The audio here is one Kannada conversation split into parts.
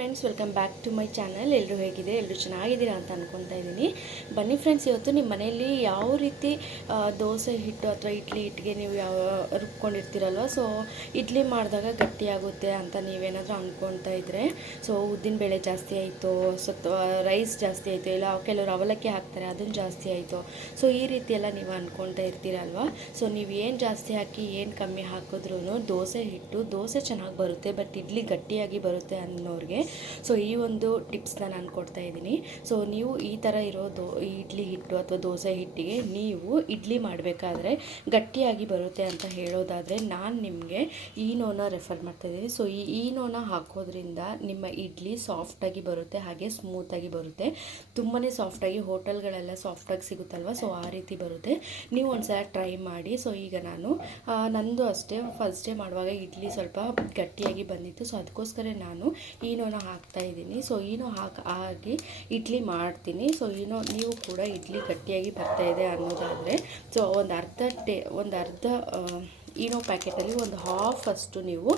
Friends, welcome back to my channel. ಎಲ್ಲರೂ ಹೇಗಿದೆ? ಎಲ್ಲರೂ ಚೆನ್ನಾಗಿದ್ದೀರಾ ಅಂತ ಅನ್ಕೊತಾ ಇದ್ದೀನಿ. ಬನ್ನಿ ಫ್ರೆಂಡ್ಸ್, ಇವತ್ತು ನಿಮ್ಮ ಮನೆಯಲ್ಲಿ ಯಾವ ರೀತಿ ದೋಸೆ ಹಿಟ್ಟು ಅಥವಾ ಇಡ್ಲಿ ಹಿಟ್ಟಿಗೆ ನೀವು ರುಬ್ಕೊಂಡಿರ್ತೀರಲ್ವ, ಸೊ ಇಡ್ಲಿ ಮಾಡಿದಾಗ ಗಟ್ಟಿಯಾಗುತ್ತೆ ಅಂತ ನೀವೇನಾದರೂ ಅಂದ್ಕೊತಾ ಇದ್ದರೆ, ಸೊ ಉದ್ದಿನ ಬೇಳೆ ಜಾಸ್ತಿ ಆಯಿತು, ರೈಸ್ ಜಾಸ್ತಿ ಆಯಿತು, ಇಲ್ಲ ಕೆಲವರು ಅವಲಕ್ಕಿ ಹಾಕ್ತಾರೆ ಅದನ್ನು ಜಾಸ್ತಿ ಆಯಿತು, ಸೊ ಈ ರೀತಿ ಎಲ್ಲ ನೀವು ಅಂದ್ಕೊತಾ ಇರ್ತೀರಲ್ವ. ಸೊ ನೀವು ಏನು ಜಾಸ್ತಿ ಹಾಕಿ ಏನು ಕಮ್ಮಿ ಹಾಕಿದ್ರೂ ದೋಸೆ ಹಿಟ್ಟು ದೋಸೆ ಚೆನ್ನಾಗಿ ಬರುತ್ತೆ, ಬಟ್ ಇಡ್ಲಿ ಗಟ್ಟಿಯಾಗಿ ಬರುತ್ತೆ ಅನ್ನೋರಿಗೆ ಸೊ ಈ ಒಂದು ಟಿಪ್ಸ್ನ ನಾನು ಕೊಡ್ತಾ ಇದ್ದೀನಿ. ಸೊ ನೀವು ಈ ಥರ ಇರೋದು ಇಡ್ಲಿ ಹಿಟ್ಟು ಅಥವಾ ದೋಸೆ ಹಿಟ್ಟಿಗೆ ನೀವು ಇಡ್ಲಿ ಮಾಡಬೇಕಾದ್ರೆ ಗಟ್ಟಿಯಾಗಿ ಬರುತ್ತೆ ಅಂತ ಹೇಳೋದಾದರೆ ನಾನು ನಿಮಗೆ ಈನೋನ ರೆಫರ್ ಮಾಡ್ತಾ ಇದ್ದೀನಿ. ಸೊ ಈ ಈನೋನ ಹಾಕೋದ್ರಿಂದ ನಿಮ್ಮ ಇಡ್ಲಿ ಸಾಫ್ಟಾಗಿ ಬರುತ್ತೆ, ಹಾಗೆ ಸ್ಮೂತಾಗಿ ಬರುತ್ತೆ. ತುಂಬಾ ಸಾಫ್ಟಾಗಿ ಹೋಟೆಲ್ಗಳೆಲ್ಲ ಸಾಫ್ಟಾಗಿ ಸಿಗುತ್ತಲ್ವ, ಸೊ ಆ ರೀತಿ ಬರುತ್ತೆ. ನೀವು ಒಂದ್ಸಲ ಟ್ರೈ ಮಾಡಿ. ಸೊ ಈಗ ನಾನು ನಂದು ಅಷ್ಟೇ ಫಸ್ಟ್ ಡೇ ಮಾಡುವಾಗ ಇಡ್ಲಿ ಸ್ವಲ್ಪ ಗಟ್ಟಿಯಾಗಿ ಬಂದಿತ್ತು, ಸೊ ಅದಕ್ಕೋಸ್ಕರ ನಾನು ಈನೋನ ಹಾಕ್ತಾ ಇದ್ದೀನಿ. ಸೊ ಈನೋ ಹಾಕಿ ಇಡ್ಲಿ ಮಾಡ್ತೀನಿ. ಸೊ ನೀವು ಕೂಡ ಇಡ್ಲಿ ಗಟ್ಟಿಯಾಗಿ ಬರ್ತಾಯಿದೆ ಅನ್ನೋದಾದರೆ ಸೊ ಒಂದು ಅರ್ಧ ಈನೋ ಪ್ಯಾಕೆಟಲ್ಲಿ ಒಂದು ಹಾಫ್ ಅಷ್ಟು ನೀವು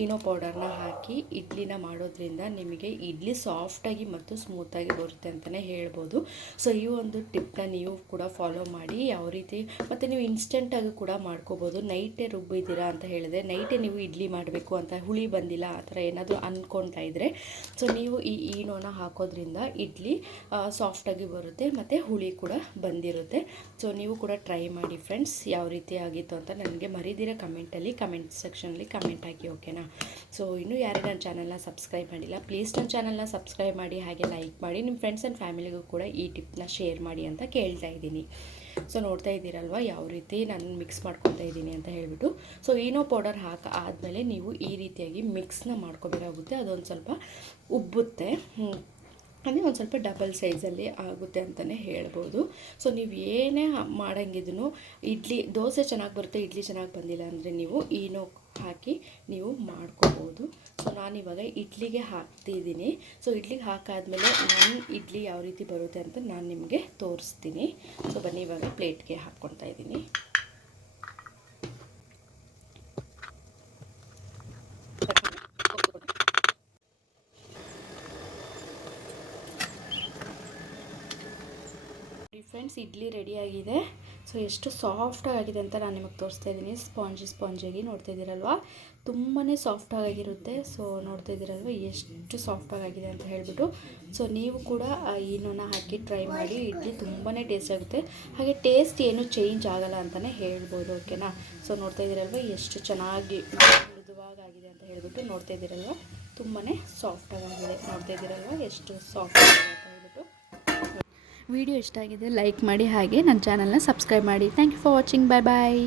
ಈನೋ ಪೌಡರ್ನ ಹಾಕಿ ಇಡ್ಲಿನ ಮಾಡೋದ್ರಿಂದ ನಿಮಗೆ ಇಡ್ಲಿ ಸಾಫ್ಟಾಗಿ ಮತ್ತು ಸ್ಮೂತಾಗಿ ಬರುತ್ತೆ ಅಂತಲೇ ಹೇಳ್ಬೋದು. ಸೊ ಈ ಒಂದು ಟಿಪ್ನ ನೀವು ಕೂಡ ಫಾಲೋ ಮಾಡಿ. ಯಾವ ರೀತಿ ಮತ್ತು ನೀವು ಇನ್ಸ್ಟೆಂಟಾಗಿ ಕೂಡ ಮಾಡ್ಕೋಬೋದು. ನೈಟೇ ರುಬ್ಬಿದ್ದೀರಾ ಅಂತ ಹೇಳಿದ್ರೆ, ನೈಟೇ ನೀವು ಇಡ್ಲಿ ಮಾಡಬೇಕು ಅಂತ ಹುಳಿ ಬಂದಿಲ್ಲ ಆ ಥರ ಏನಾದರೂ ಅಂದ್ಕೊಳ್ತಾ ಇದ್ದರೆ, ಸೊ ನೀವು ಈ ಈನೋನ ಹಾಕೋದ್ರಿಂದ ಇಡ್ಲಿ ಸಾಫ್ಟಾಗಿ ಬರುತ್ತೆ ಮತ್ತು ಹುಳಿ ಕೂಡ ಬಂದಿರುತ್ತೆ. ಸೊ ನೀವು ಕೂಡ ಟ್ರೈ ಮಾಡಿ ಫ್ರೆಂಡ್ಸ್. ಯಾವ ರೀತಿ ಆಗಿತ್ತು ಅಂತ ನನಗೆ ಮರಿದಿರ ಕಮೆಂಟ್ ಸೆಕ್ಷನಲ್ಲಿ ಕಮೆಂಟ್ ಹಾಕಿ, ಓಕೆನಾ? ಸೊ ಇನ್ನೂ ಯಾರೇ ನನ್ನ ಚಾನಲ್ನ ಸಬ್ಸ್ಕ್ರೈಬ್ ಮಾಡಿಲ್ಲ, ಪ್ಲೀಸ್ ನನ್ನ ಚಾನಲ್ನ ಸಬ್ಸ್ಕ್ರೈಬ್ ಮಾಡಿ, ಹಾಗೆ ಲೈಕ್ ಮಾಡಿ, ನಿಮ್ಮ ಫ್ರೆಂಡ್ಸ್ ಆ್ಯಂಡ್ ಫ್ಯಾಮಿಲಿಗೂ ಕೂಡ ಈ ಟಿಪ್ನ ಶೇರ್ ಮಾಡಿ ಅಂತ ಕೇಳ್ತಾ ಇದ್ದೀನಿ. ಸೊ ನೋಡ್ತಾ ಇದ್ದೀರಲ್ವ ಯಾವ ರೀತಿ ನಾನು ಮಿಕ್ಸ್ ಮಾಡ್ಕೊತಾ ಇದ್ದೀನಿ ಅಂತ ಹೇಳಿಬಿಟ್ಟು. ಸೊ ಈನೋ ಪೌಡರ್ ಆದಮೇಲೆ ನೀವು ಈ ರೀತಿಯಾಗಿ ಮಿಕ್ಸ್ನ ಮಾಡ್ಕೋಬೇಕಾಗುತ್ತೆ. ಅದೊಂದು ಸ್ವಲ್ಪ ಉಬ್ಬುತ್ತೆ, ಅಂದರೆ ಒಂದು ಸ್ವಲ್ಪ ಡಬಲ್ ಸೈಜಲ್ಲಿ ಆಗುತ್ತೆ ಅಂತಲೇ ಹೇಳ್ಬೋದು. ಸೊ ನೀವು ಏನೇ ಮಾಡೋಂಗಿದ್ರೂ ದೋಸೆ ಚೆನ್ನಾಗಿ ಬರುತ್ತೆ, ಇಡ್ಲಿ ಚೆನ್ನಾಗಿ ಬಂದಿಲ್ಲ ಅಂದರೆ ನೀವು ಈನೋ ಹಾಕಿ ನೀವು ಮಾಡ್ಕೋಬೋದು. ಸೊ ನಾನಿವಾಗ ಇಡ್ಲಿಗೆ ಹಾಕ್ತಿದ್ದೀನಿ. ಸೊ ಇಡ್ಲಿಗೆ ಹಾಕಾದ್ಮೇಲೆ ನಾನು ಇಡ್ಲಿ ಯಾವ ರೀತಿ ಬರುತ್ತೆ ಅಂತ ನಾನು ನಿಮಗೆ ತೋರಿಸ್ತೀನಿ. ಸೊ ಬನ್ನಿ, ಇವಾಗ ಪ್ಲೇಟ್ಗೆ ಹಾಕ್ಕೊಳ್ತಾ ಇದ್ದೀನಿ. ಫ್ರೆಂಡ್ಸ್, ಇಡ್ಲಿ ರೆಡಿಯಾಗಿದೆ. ಸೊ ಎಷ್ಟು ಸಾಫ್ಟಾಗಿದೆ ಅಂತ ನಾನು ನಿಮಗೆ ತೋರಿಸ್ತಾ ಇದ್ದೀನಿ. ಸ್ಪಾಂಜಿಯಾಗಿ ನೋಡ್ತಾ ಇದ್ದೀರಲ್ವ, ತುಂಬಾ ಸಾಫ್ಟಾಗಿರುತ್ತೆ. ಸೊ ನೋಡ್ತಾ ಇದ್ದೀರಲ್ವ ಎಷ್ಟು ಸಾಫ್ಟಾಗಿದೆ ಅಂತ ಹೇಳಿಬಿಟ್ಟು. ಸೊ ನೀವು ಕೂಡ ಈನೋನ ಹಾಕಿ ಟ್ರೈ ಮಾಡಿ. ಇಡ್ಲಿ ತುಂಬಾ ಟೇಸ್ಟ್ ಆಗುತ್ತೆ, ಹಾಗೆ ಟೇಸ್ಟ್ ಏನು ಚೇಂಜ್ ಆಗಲ್ಲ ಅಂತಲೇ ಹೇಳ್ಬೋದು, ಓಕೆನಾ? ಸೊ ನೋಡ್ತಾ ಇದ್ದೀರಲ್ವ ಎಷ್ಟು ಚೆನ್ನಾಗಿ ಮೃದುವಾಗಿದೆ ಅಂತ ಹೇಳಿಬಿಟ್ಟು. ನೋಡ್ತಾ ಇದ್ದೀರಲ್ವ ತುಂಬಾ ಸಾಫ್ಟಾಗಿದೆ. ನೋಡ್ತಾ ಇದ್ದೀರಲ್ವ ಎಷ್ಟು ಸಾಫ್ಟ್ ಆಗಿದೆ ಅಂತ ಹೇಳ್ಬಿಟ್ಟು. ವಿಡಿಯೋ ಇಷ್ಟ ಆಗಿದೆ ಲೈಕ್ ಮಾಡಿ, ಹಾಗೆ ನನ್ನ ಚಾನಲ್ನ ಸಬ್ಸ್ಕ್ರೈಬ್ ಮಾಡಿ. Thank you for watching. Bye bye.